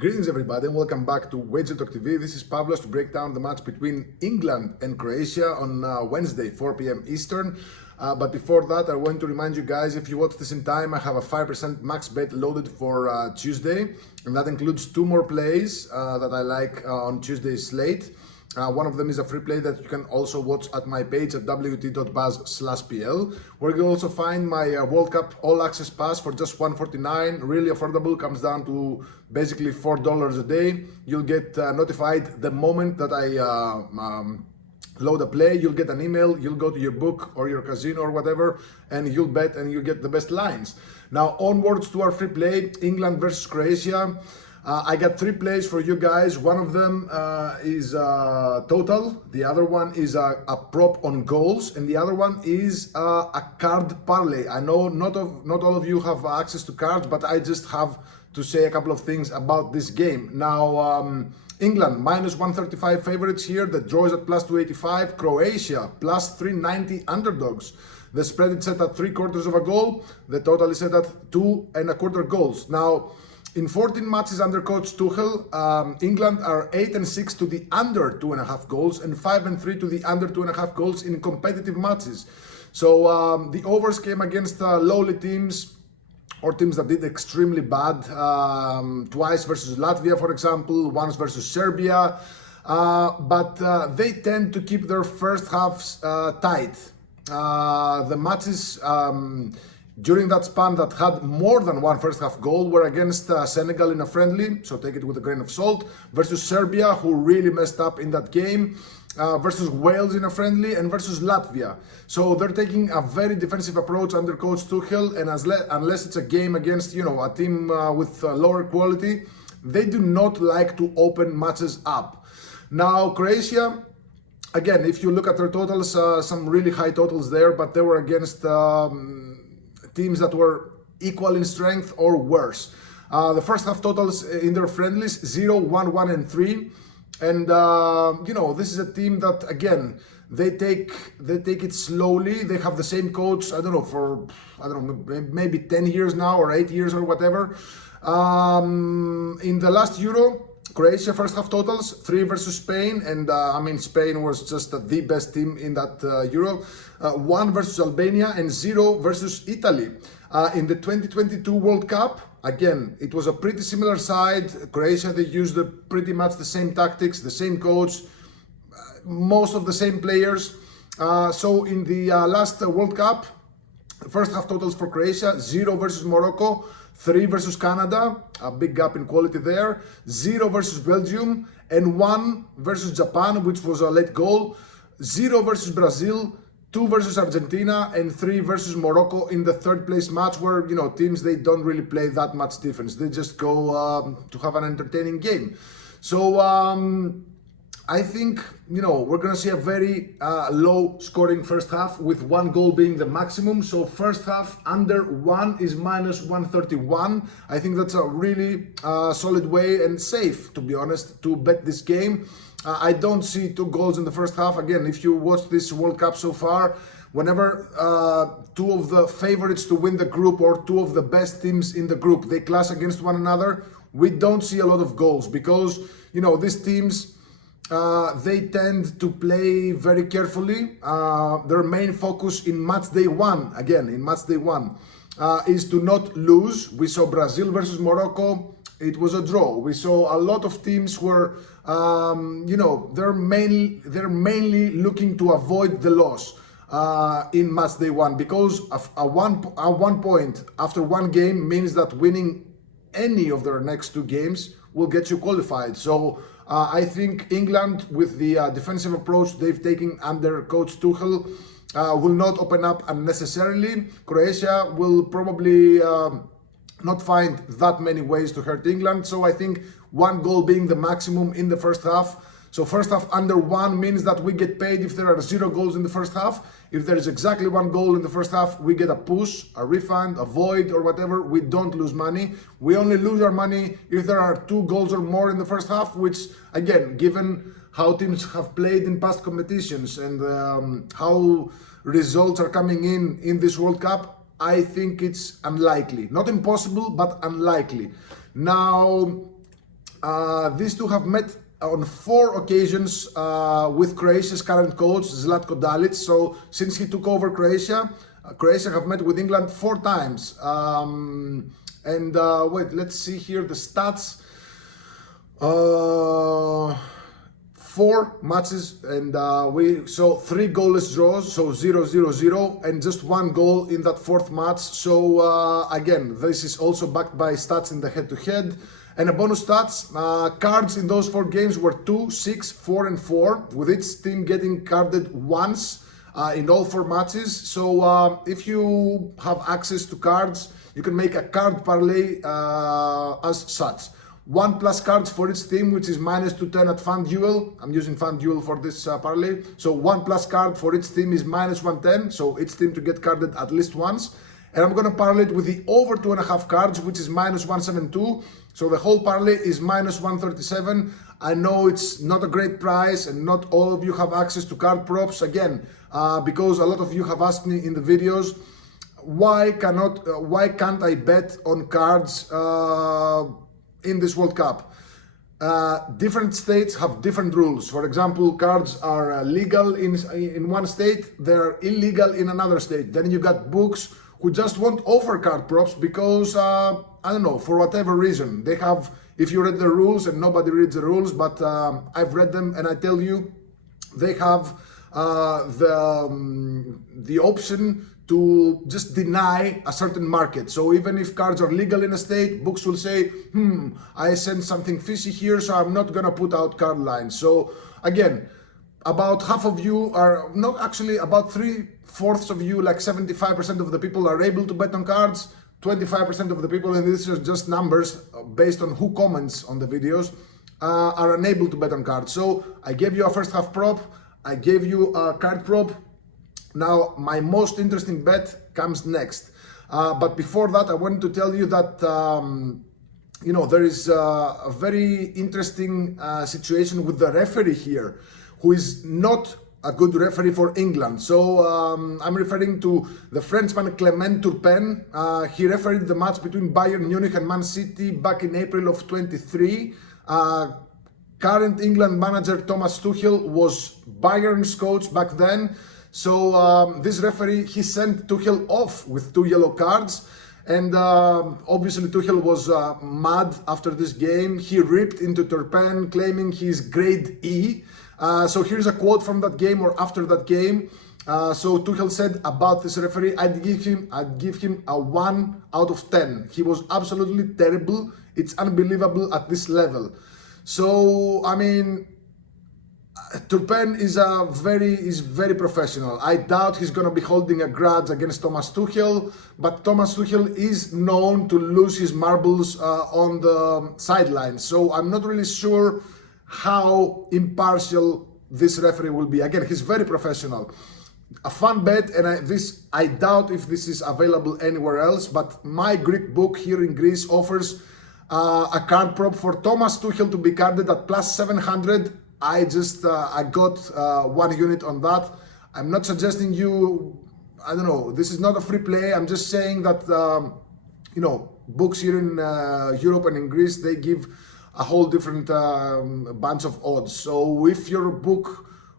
Greetings everybody and welcome back to Wager Talk TV. This is Pavlos to break down the match between England and Croatia on Wednesday, 4 p.m. Eastern. But before that, I want to remind you guys, if you watch this in time, I have a 5% max bet loaded for Tuesday. And that includes two more plays that I like on Tuesday's slate. One of them is a free play that you can also watch at my page at wt.buzz/pl, where you'll also find my World Cup All Access Pass for just $149, really affordable, comes down to basically $4 a day. You'll get notified the moment that I load a play. You'll get an email, you'll go to your book or your casino or whatever, and you'll bet and you'll get the best lines. Now onwards to our free play, England versus Croatia. I got three plays for you guys. One of them is total, the other one is a prop on goals, and the other one is a card parlay. I know not all of you have access to cards, but I just have to say a couple of things about this game. Now, England minus 135 favorites here. The draw is at plus 285. Croatia plus 390 underdogs. The spread is set at 3/4 of a goal. The total is set at 2.25 goals. Now, in 14 matches under coach Tuchel, England are 8-6 to the under 2.5 goals and 5-3 to the under 2.5 goals in competitive matches. So the overs came against lowly teams or teams that did extremely bad, twice versus Latvia, for example, once versus Serbia, but they tend to keep their first halves tight. The matches during that span that had more than one first half goal were against Senegal in a friendly, so take it with a grain of salt, versus Serbia, who really messed up in that game, versus Wales in a friendly, and versus Latvia. So they're taking a very defensive approach under coach Tuchel, and unless it's a game against, a team with lower quality, they do not like to open matches up. Now, Croatia, again, if you look at their totals, some really high totals there, but they were against teams that were equal in strength or worse. The first half totals in their friendlies 0, 1, 1, and 3. And this is a team that, again, they take it slowly. They have the same coach, for maybe 10 years now or 8 years or whatever. In the last Euro, Croatia first half totals 3 versus Spain, and Spain was just the best team in that Euro. 1 versus Albania and 0 versus Italy. In the 2022 World Cup, again, it was a pretty similar side. Croatia, they used pretty much the same tactics, the same coach, most of the same players. So in the last World Cup, first half totals for Croatia, 0 versus Morocco, 3 versus Canada, a big gap in quality there, 0 versus Belgium, and 1 versus Japan, which was a late goal, 0 versus Brazil, 2 versus Argentina, and 3 versus Morocco in the third place match, where, teams, they don't really play that much defense. They just go to have an entertaining game. So I think, we're going to see a very low scoring first half, with one goal being the maximum. So first half under 1 is minus 131. I think that's a really solid way and safe, to be honest, to bet this game. I don't see 2 goals in the first half. Again, if you watch this World Cup so far, whenever 2 of the favorites to win the group or 2 of the best teams in the group, they clash against one another, we don't see a lot of goals because, these teams, they tend to play very carefully. Their main focus in match day one, is to not lose. We saw Brazil versus Morocco. It was a draw. We saw a lot of teams where, they're mainly looking to avoid the loss in match day one, because at one point after one game means that winning any of their next 2 games will get you qualified. So I think England, with the defensive approach they've taken under coach Tuchel, will not open up unnecessarily. Croatia will probably not find that many ways to hurt England. So I think 1 goal being the maximum in the first half. So first half under 1 means that we get paid if there are 0 goals in the first half. If there is exactly 1 goal in the first half, we get a push, a refund, a void, or whatever. We don't lose money. We only lose our money if there are 2 goals or more in the first half, which, again, given how teams have played in past competitions and how results are coming in this World Cup, I think it's unlikely. Not impossible, but unlikely. Now, These two have met on 4 occasions with Croatia's current coach, Zlatko Dalic. So since he took over Croatia, Croatia have met with England 4 times. Wait, let's see here the stats. 4 matches, and we saw 3 goalless draws, so 0-0-0, and just 1 goal in that 4th match. So again, this is also backed by stats in the head-to-head. And a bonus stats, cards in those 4 games were 2, 6, 4, and 4, with each team getting carded once in all 4 matches. So if you have access to cards, you can make a card parlay as such. 1+ cards for each team, which is -210 at FanDuel. I'm using FanDuel for this parlay. So 1+ card for each team is -110. So each team to get carded at least once. And I'm gonna parlay it with the over 2.5 cards, which is -172. So the whole parlay is -137. I know it's not a great price, and not all of you have access to card props. Again, because a lot of you have asked me in the videos, why can't I bet on cards in this World Cup? Different states have different rules. For example, cards are legal in one state, they're illegal in another state. Then you got books who just won't offer card props because, I don't know, for whatever reason. They have, if you read the rules, and nobody reads the rules, but I've read them, and I tell you, they have the option to just deny a certain market. So even if cards are legal in a state, books will say, I sense something fishy here, so I'm not gonna put out card lines. So again, about half of you are, not actually, about 3/4 of you, like 75% of the people are able to bet on cards. 25% of the people, and this is just numbers based on who comments on the videos, are unable to bet on cards. So I gave you a first half prop, I gave you a card prop. Now my most interesting bet comes next. But before that, I wanted to tell you that there is a very interesting situation with the referee here, who is not a good referee for England. So I'm referring to the Frenchman Clement Turpin. He refereed the match between Bayern Munich and Man City back in April of 23. Current England manager Thomas Tuchel was Bayern's coach back then. So this referee, he sent Tuchel off with 2 yellow cards. And obviously Tuchel was mad after this game. He ripped into Turpin, claiming he's grade E. So here's a quote from that game, or after that game. So Tuchel said about this referee, I'd give him a 1 out of 10. He was absolutely terrible. It's unbelievable at this level. So I mean, Turpin is very professional. I doubt he's gonna be holding a grudge against Thomas Tuchel, but Thomas Tuchel is known to lose his marbles on the sidelines. So I'm not really sure how impartial this referee will be. Again, he's very professional. A fun bet, and I doubt if this is available anywhere else, but my Greek book here in Greece offers a card prop for Thomas Tuchel to be carded at +700. I got 1 unit on that. I'm not suggesting you, I don't know, this is not a free play. I'm just saying that, books here in Europe and in Greece, they give a whole different bunch of odds. So if your book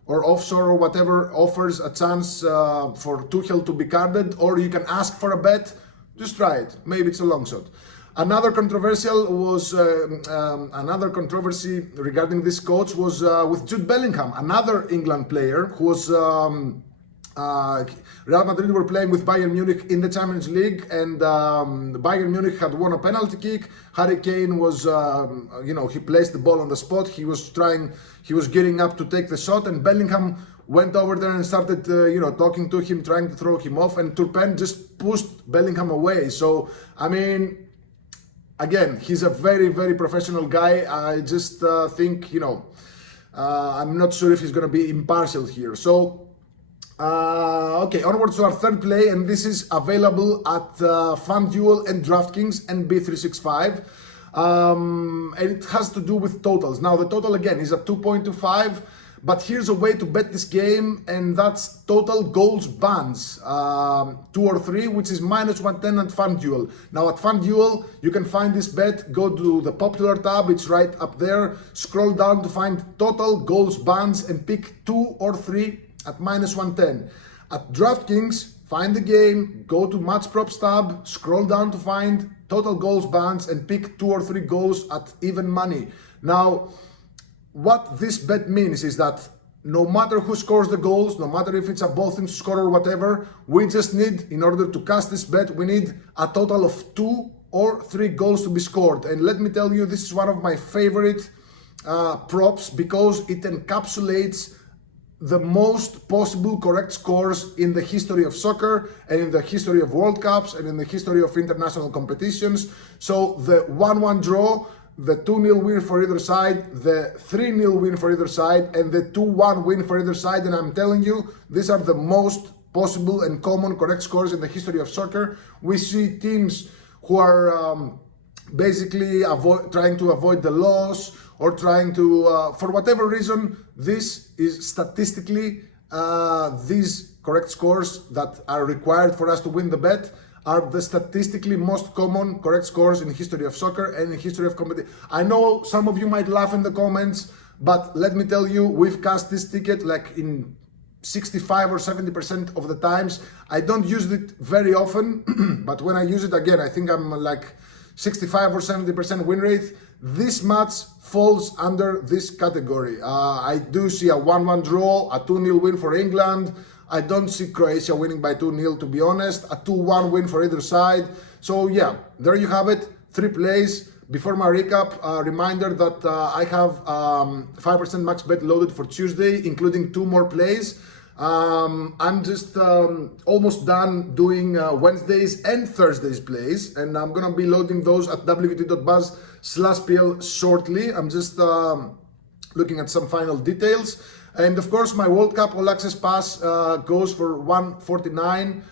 or offshore or whatever offers a chance for Tuchel to be carded, or you can ask for a bet, just try it. Maybe it's a long shot. Another controversy regarding this coach was with Jude Bellingham, another England player who was Real Madrid were playing with Bayern Munich in the Champions League, and Bayern Munich had won a penalty kick. Harry Kane was, he placed the ball on the spot. He was getting up to take the shot, and Bellingham went over there and started, talking to him, trying to throw him off, and Turpin just pushed Bellingham away. So, I mean, again, he's a very, very professional guy. I just think, I'm not sure if he's going to be impartial here. So, okay, onwards to our third play, and this is available at FanDuel and DraftKings and Bet365. And it has to do with totals. Now, the total again is at 2.25, But here's a way to bet this game, and that's total goals bans, 2 or 3, which is -110 at FanDuel. Now at FanDuel, you can find this bet. Go to the popular tab, it's right up there. Scroll down to find total goals bans and pick 2 or 3 at -110. At DraftKings, find the game, go to match props tab, scroll down to find total goals bans and pick 2 or 3 goals at even money. Now, what this bet means is that no matter who scores the goals, no matter if it's a both teams to score or whatever, we just need, in order to cast this bet, we need a total of 2 or 3 goals to be scored. And let me tell you, this is one of my favorite props because it encapsulates the most possible correct scores in the history of soccer and in the history of World Cups and in the history of international competitions. So the 1-1 draw, the 2-0 win for either side, the 3-0 win for either side, and the 2-1 win for either side. And I'm telling you, these are the most possible and common correct scores in the history of soccer. We see teams who are basically trying to avoid the loss or trying to, for whatever reason, this is statistically, these correct scores that are required for us to win the bet are the statistically most common correct scores in the history of soccer and in history of competition. I know some of you might laugh in the comments, but let me tell you, we've cast this ticket like in 65 or 70% of the times. I don't use it very often, but when I use it again, I think I'm like 65 or 70% win rate. This match falls under this category. I do see a 1-1 draw, a 2-0 win for England. I don't see Croatia winning by 2-0, to be honest. A 2-1 win for either side. So yeah, there you have it. 3 plays. Before my recap, a reminder that I have 5% max bet loaded for Tuesday, including 2 more plays. I'm just almost done doing Wednesdays and Thursdays plays, and I'm gonna be loading those at wt.buzz/pl shortly. I'm just looking at some final details. And of course, my World Cup All Access Pass goes for $149,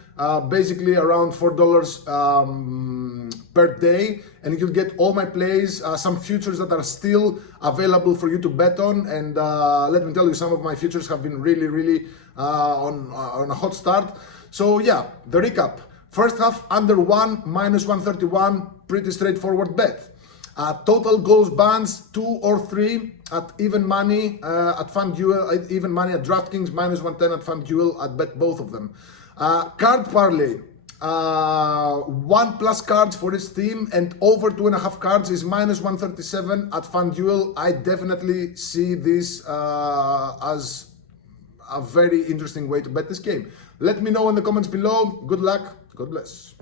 basically around $4 per day, and you'll get all my plays, some futures that are still available for you to bet on. And let me tell you, some of my futures have been really on a hot start. So yeah, the recap: first half under 1, -131, pretty straightforward bet. Total goals bans 2 or 3 at even money at FanDuel, even money at DraftKings, -110 at FanDuel. I'd bet both of them. Card parlay, 1+ cards for each team and over 2.5 cards is -137 at FanDuel. I definitely see this as a very interesting way to bet this game. Let me know in the comments below. Good luck. God bless.